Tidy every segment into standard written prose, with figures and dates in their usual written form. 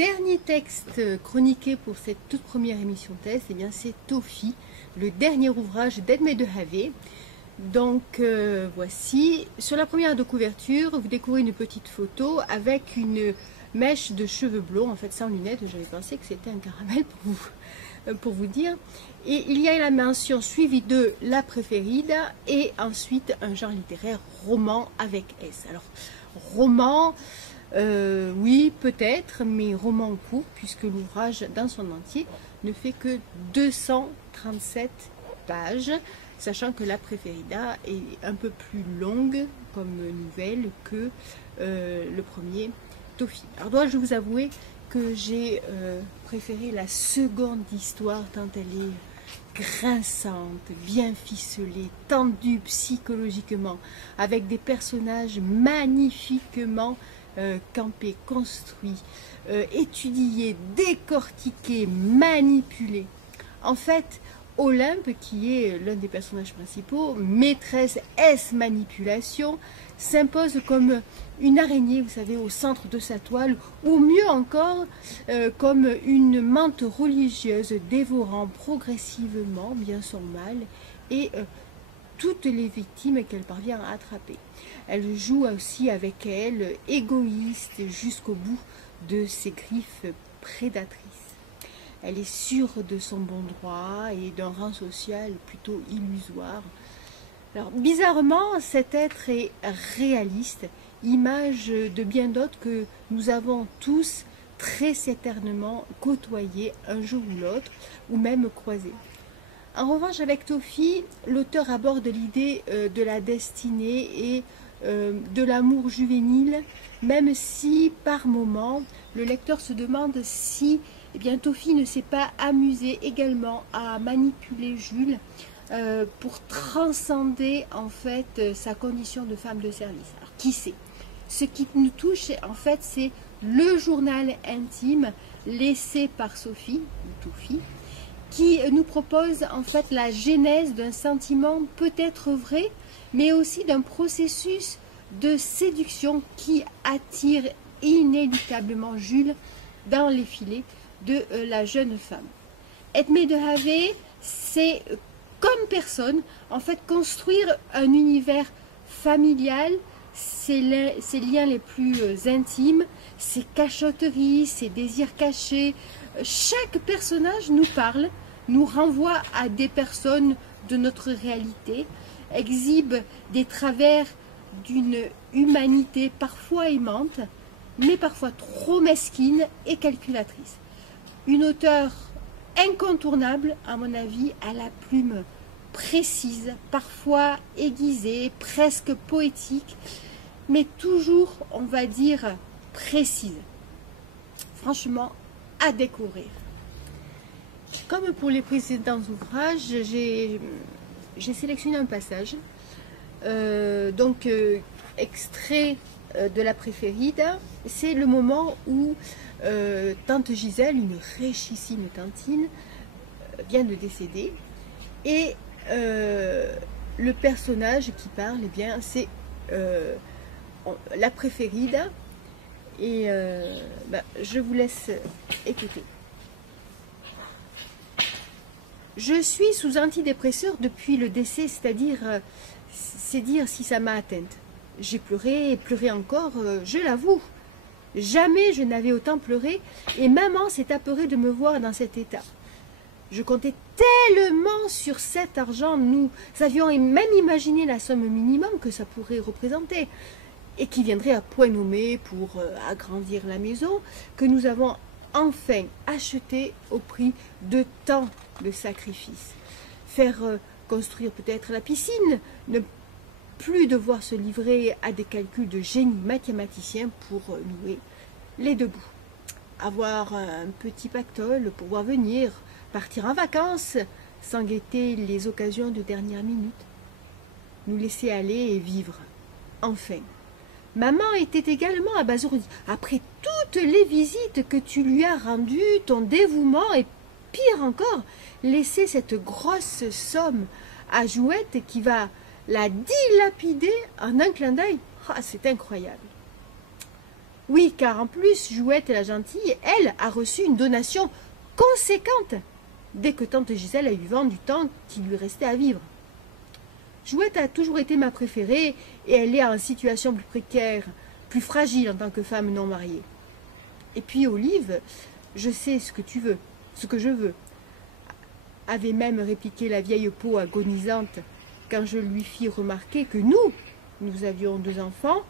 dernier texte chroniqué pour cette toute première émission test, eh bien c'est Tofi, le dernier ouvrage d'Edmé de Havre. Donc voici, sur la première de couverture, vous découvrez une petite photo avec une mèche de cheveux blonds, en fait sans lunettes, j'avais pensé que c'était un caramel pour vous dire. Et il y a la mention suivie de la préféride et ensuite un genre littéraire roman avec S. Alors roman, oui peut-être, mais roman court puisque l'ouvrage dans son entier ne fait que 237 pages, sachant que la préférida est un peu plus longue comme nouvelle que le premier Tofi. Alors dois-je vous avouer que j'ai préféré la seconde histoire tant elle est grinçante, bien ficelée, tendue psychologiquement, avec des personnages magnifiquement campés, construits, étudiés, décortiqués, manipulés. En fait, Olympe, qui est l'un des personnages principaux, maîtresse S manipulation, s'impose comme une araignée, vous savez, au centre de sa toile, ou mieux encore, comme une menthe religieuse dévorant progressivement bien son mal et toutes les victimes qu'elle parvient à attraper. Elle joue aussi avec elle, égoïste jusqu'au bout de ses griffes prédatrices. Elle est sûre de son bon droit et d'un rang social plutôt illusoire. Alors, bizarrement, cet être est réaliste, image de bien d'autres que nous avons tous très certainement côtoyés un jour ou l'autre, ou même croisés. En revanche, avec Tofi, l'auteur aborde l'idée de la destinée et de l'amour juvénile, même si par moments, le lecteur se demande si Tofi ne s'est pas amusé également à manipuler Jules pour transcender en fait sa condition de femme de service. Alors qui sait? Ce qui nous touche en fait c'est le journal intime laissé par Sophie, ou Tofi, qui nous propose en fait la genèse d'un sentiment peut-être vrai, mais aussi d'un processus de séduction qui attire inéluctablement Jules dans les filets de la jeune femme. Edmé de Havre, c'est comme personne, en fait, construire un univers familial, ses liens les plus intimes, ses cachotteries, ses désirs cachés. Chaque personnage nous parle, nous renvoie à des personnes de notre réalité, exhibe des travers d'une humanité parfois aimante, mais parfois trop mesquine et calculatrice. Une auteure incontournable, à mon avis, à la plume précise, parfois aiguisée, presque poétique, mais toujours, on va dire, précise. Franchement, à découvrir. Comme pour les précédents ouvrages, j'ai sélectionné un passage, extrait de la préféride. C'est le moment où tante Gisèle, une richissime tantine, vient de décéder et le personnage qui parle, eh bien c'est la préféride et je vous laisse écouter. Je suis sous antidépresseur depuis le décès, c'est dire si ça m'a atteinte. J'ai pleuré et pleuré encore, je l'avoue. Jamais je n'avais autant pleuré et maman s'est apeurée de me voir dans cet état. Je comptais tellement sur cet argent, nous avions même imaginé la somme minimum que ça pourrait représenter et qui viendrait à point nommé pour agrandir la maison que nous avons enfin acheté au prix de tant de sacrifices. Faire construire peut-être la piscine, ne plus devoir se livrer à des calculs de génie mathématicien pour nouer les deux bouts. Avoir un petit pactole pour voir venir, partir en vacances sans guetter les occasions de dernière minute. Nous laisser aller et vivre. Enfin. Maman était également abasourdie. Après toutes les visites que tu lui as rendues, ton dévouement et pire encore, laisser cette grosse somme à Jouette qui va la dilapider en un clin d'œil. Ah, c'est incroyable. Oui, car en plus, Jouette la gentille, elle, a reçu une donation conséquente dès que tante Gisèle a eu vent du temps qui lui restait à vivre. Jouette a toujours été ma préférée et elle est en situation plus précaire, plus fragile en tant que femme non mariée. Et puis Olive, je sais ce que tu veux, ce que je veux, avait même répliqué la vieille peau agonisante quand je lui fis remarquer que nous avions 2 enfants,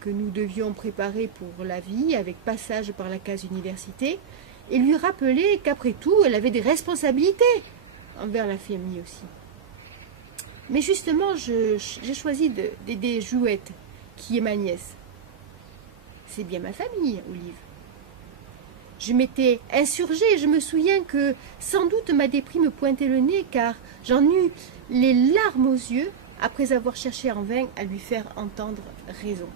que nous devions préparer pour la vie avec passage par la case université, et lui rappeler qu'après tout, elle avait des responsabilités envers la famille aussi. Mais justement, j'ai choisi d'aider Jouette, qui est ma nièce. C'est bien ma famille, Olive. Je m'étais insurgée, je me souviens que sans doute ma déprime pointait le nez, car j'en eus les larmes aux yeux après avoir cherché en vain à lui faire entendre raison.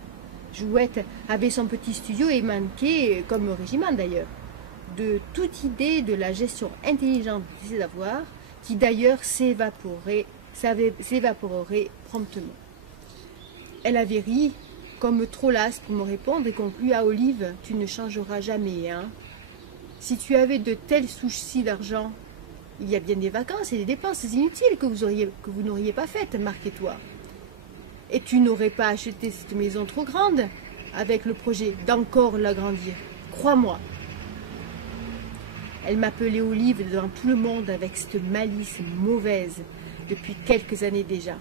Jouette avait son petit studio et manquait, comme le régiment d'ailleurs, de toute idée de la gestion intelligente de ses avoirs, qui d'ailleurs s'évaporerait promptement. Elle avait ri, comme trop lasse pour me répondre, et conclut à Olive, tu ne changeras jamais, hein. Si tu avais de tels soucis d'argent, il y a bien des vacances et des dépenses inutiles que vous n'auriez pas faites, Marc et toi. Et tu n'aurais pas acheté cette maison trop grande avec le projet d'encore l'agrandir. Crois-moi. Elle m'appelait Olive devant tout le monde avec cette malice mauvaise depuis quelques années déjà.